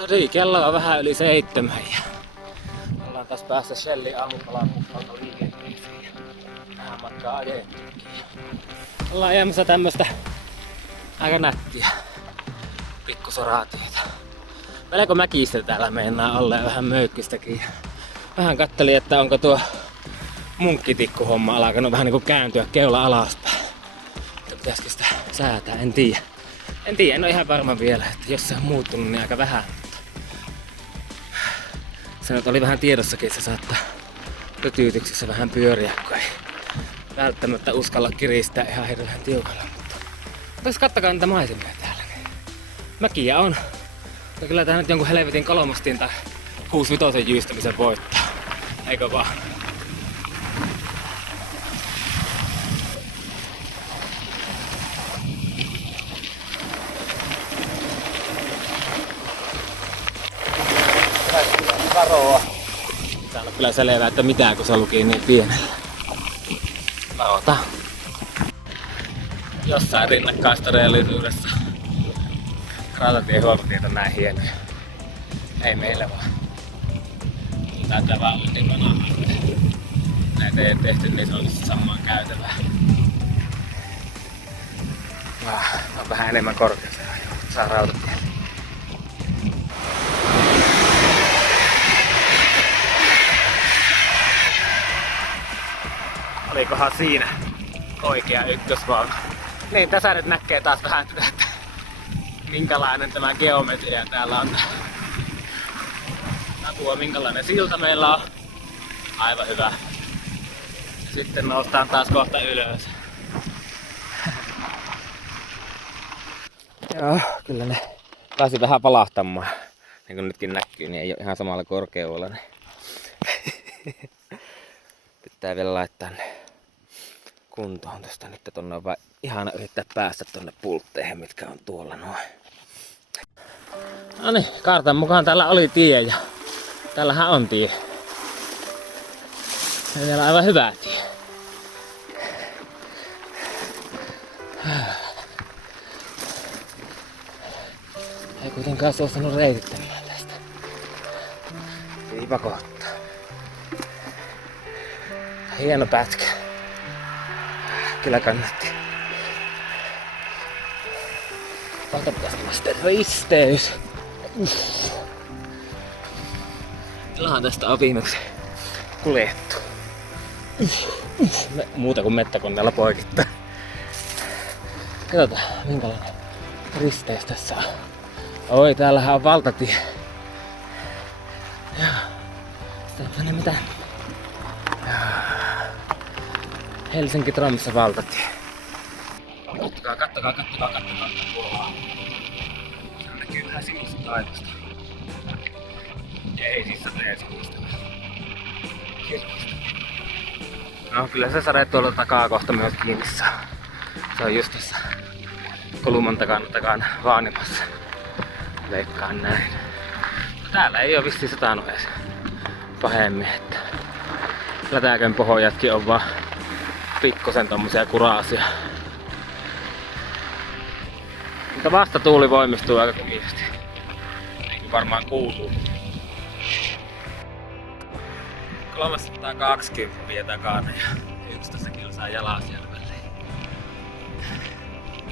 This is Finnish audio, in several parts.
No niin, kello on vähän yli 7 ja ollaan taas päässä Shellin aamupalan mustalta liikenteeseen ja vähän matkaa ajettukin. Ollaan ajamassa tämmöstä aika nättiä pikkusoratietä. Melko mäkistä täällä meinaa olla ja vähän möykkistäkin. Vähän kattelin, että onko tuo munkkitikkuhomma alkanut vähän niinku kääntyä keula alaspäin. Että pitäisikö sitä säätää, en tiedä. En ole ihan varma vielä, että jos se on muuttunut niin aika vähän. Se nyt oli vähän tiedossakin, että se saattaa pötyytyksessä vähän pyöriä, kun ei välttämättä uskalla kiristää ihan hirveän tiukalla. Mutta kattokaa niitä maisemia täällä. Mäkiä on. Ja kyllä tää nyt jonkun helvetin kolmostin tai 6-5 jyystämisen voittaa. Eikö vaan? Varoa. Täällä on kyllä selvää, että mitään kun se luki niin pienellä. Varotaan. Jossain rinnakkaistodellisuudessa rautatiehuoltotieto on näin hienoja. Ei meillä vaan. Taitaa vaan olla niin vanhaa. Näitä ei tehty niin se olisi samaan käytävää. On vähän enemmän korkeus saa rautatielle. Olikohan siinä oikea ykkösvaunu? Niin, tässä nyt näkee taas vähän tätä, että minkälainen tämä geometria täällä on. Tuo minkälainen silta meillä on. Aivan hyvä. Sitten noustaan taas kohta ylös. Joo, kyllä ne pääsi vähän palahtamaan. Niin kuin nytkin näkyy, niin ei ole ihan samalla korkeudella. Niin pitää vielä laittaa ne kuntoon tosta. Nyt tonne on vaan ihana yrittää päästä tonne pultteihin, mitkä on tuolla noin. No niin, kartan mukaan täällä oli tie ja täällähän on tie. Ja vielä aivan hyvä tie. Ei kuitenkaan suostunut reitittämään tästä. Siipa kohta. Hieno pätkä. Kyllä kannatti. Vaikka pitäisi olla sitten risteys. Tilahan tästä on viimeksi kuljettu. Muuta kuin mettäkoneella poikittaa. Katsotaan minkälainen risteys tässä on. Oi, täällähän on valtatie. Sitä on tänne mitään. Helsinki Tromssa valtatie. Kattokaa. Se näkyy vähän sivusta taivasta. Ei siis sateen sivusta. No kyllä se sade tuolta takaa kohta myös kiinni saa. Se on just tässä koluman takana vaanimassa. Veikkaan näin. Täällä ei oo vissiin satanut edes pahemmin, että lätäkön pohjatkin on vaan pikkusen tommosia kuraasia. Mutta vastatuuli voimistuu aika komiasti. Niin kuin varmaan kuuluu. 320 takana ja 11 kilsaa Jalasjärvelle.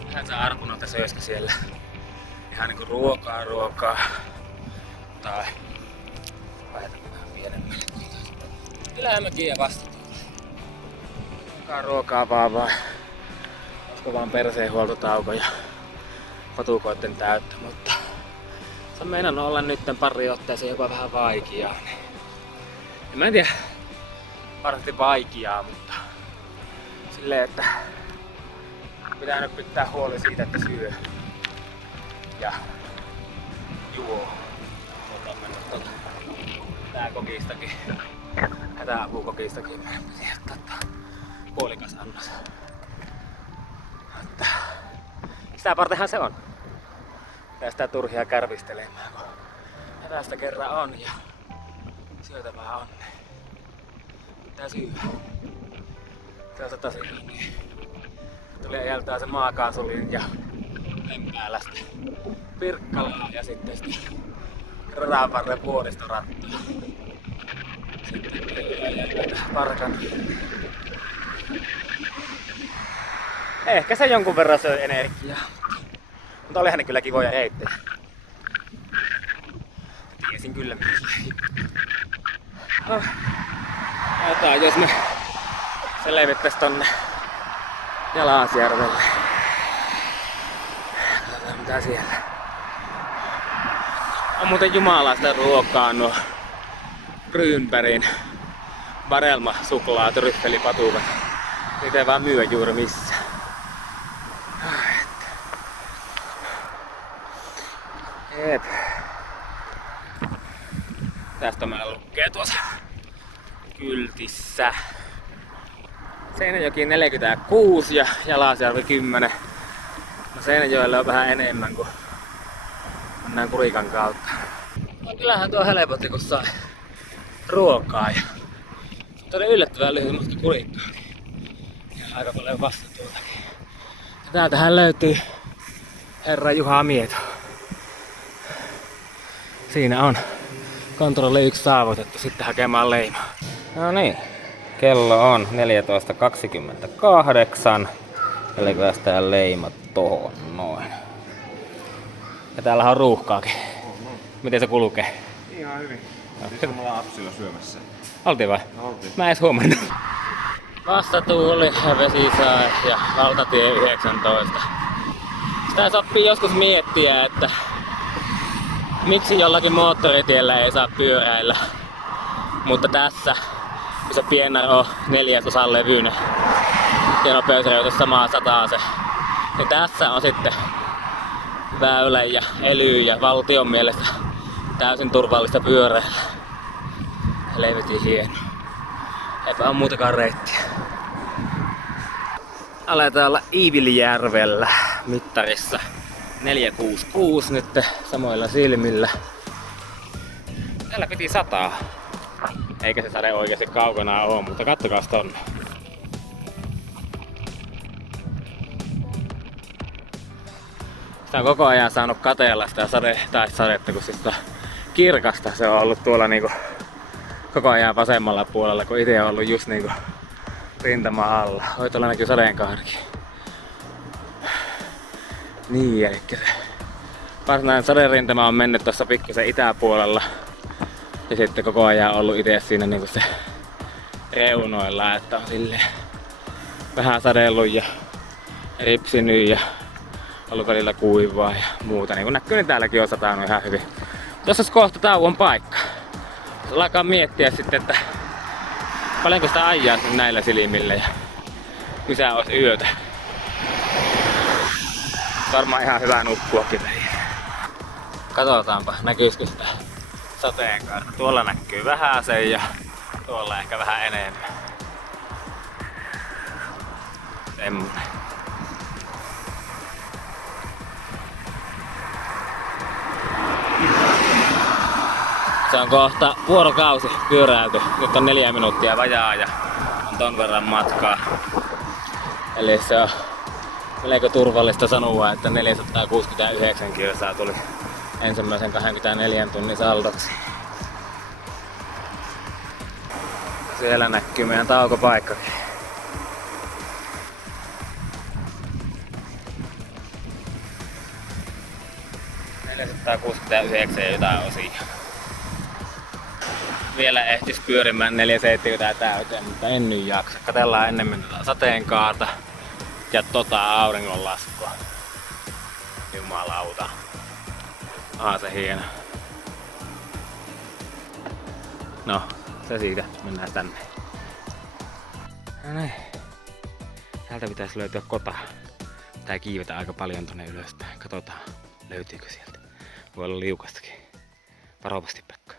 Vähän saa arpunolta söiskö siellä. Ihan niinku ruokaa. Tai vaihdetaan vähän pienemmälle. Ylämäkiä vastatuuli. Ruokaa vaan. Olisiko vaan perseenhuoltotauko ja patukoitten täyttä, mutta se on meinannut olla nytten pari otteeseen jopa vähän vaikeaa. Mä en tiedä varmasti vaikeaa, mutta silleen, että pitää nyt pitää huoli siitä, että syö ja juo. Tää kokistakin, hätäapukokistakin meidän piti ottaa puolikas annos. Sitä vartenhan se on. Pitää sitä turhia kärvistelemään, kun hätästä kerran on ja syötävää on. Pitää syödä. Tuolta tosi niin. Tuli ajeltaa se maakaasuliin ja Lempäälästä Pirkkalaan ja sitten radan varren vuoristorattaa. Sitten Parkan. Ehkä se jonkun verran söi energiaa. Mutta olihan ne kyllä kivoja heittejä. Tiesin kyllä millä. Katsotaan, jos me selvittäis tonne Jalasjärvelle. Katsotaan mitä siellä. On muuten jumalaista ruokaa nuo Brynbergin Varelma suklaa tryffelipatukat. Niitä ei vaan myy juuri missään. Jep. Tästä meillä lukee tuossa kyltissä. Seinäjoki 46 ja Jalasjärvi 10. No Seinäjoella on vähän enemmän kuin mennään Kurikan kautta. No kyllähän tuo helpotti kun sai ruokaa ja tuli yllättävän lyhyt matka Kurikkaan. Aika paljon vastatuultakin. Ja täältähän löytyy herra Juha Mieto. Siinä on kontrolli 1 saavutettu, sitten hakemaan leimaa. No niin, kello on 14.28. Eli päästään leimat tohon noin. Ja täällä on ruuhkaakin. Miten se kulkee? Ihan hyvin. Nyt me ollaan Apsilla syömässä. Oltiin vai? Oltiin. Mä en edes huomannut. Vastatuuli, vesisae ja valtatie 19. Sitä sopii joskus miettiä, että miksi jollakin moottoritiellä ei saa pyöräillä. Mutta tässä, kun se PNR on 4/4 levyinen ja nopeusrajoitus samaa 100 se, niin tässä on sitten väylän ja ely ja valtion mielestä täysin turvallista pyöräillä. Helvetin hieno. Eipä ole muutakaan reittiä. Aletaan olla Iiviljärvellä mittarissa 466 nyt samoilla silmillä. Täällä piti 100. Eikä se sade oikeasti kaukana oo, mutta kattokaas tonne. Sitä on koko ajan saanut kateella sitä sadetta, kun siis kirkasta se on ollut tuolla niinku koko ajan vasemmalla puolella, kun itse on ollut just niinku rintama alla. Oi, tuolla näkyy sadeenkaarikin. Niin, elikkä se varsinainen saderintama on mennyt tuossa pikkusen itäpuolella. Ja sitten koko ajan ollut itse siinä niinku se reunoilla, että on silleen vähän sadellut ja ripsinyt ja ollut välillä kuivaa ja muuta. Niin kuin näkyy, niin täälläkin on satanut ihan hyvin. Tuossa olisi kohta tauon paikka. Alkaa miettiä sitten, että paljonko sitä ajaa näillä silmillä ja missä olisi yötä. Varmaan ihan hyvä nukkuakin väliin. Katsotaanpa, näkyisikö sitä sateenkaarta. Tuolla näkyy vähän sen ja tuolla ehkä vähän enemmän. Semmonen. Se on kohta vuorokausi pyöräilty. Nyt on 4 minuuttia vajaa ja on ton verran matkaa. Eli se on melko turvallista sanoa, että 469 kilsaa tuli ensimmäisen 24 tunnin saldoksi. Siellä näkyy meidän taukopaikkakin. ja jotain osia. Vielä ehtis pyörimään 470 täyteen, mutta en nyt jaksa. Katellaan ennemmin tätä sateenkaarta ja auringonlaskua. Jumalauta. Se hieno. No, se siitä. Mennään tänne. No niin. Täältä pitäisi löytyä kota. Tää kiivetä aika paljon tonne ylöspäin. Katsotaan, löytyykö sieltä. Voi olla liukastakin. Varovasti, Pekka.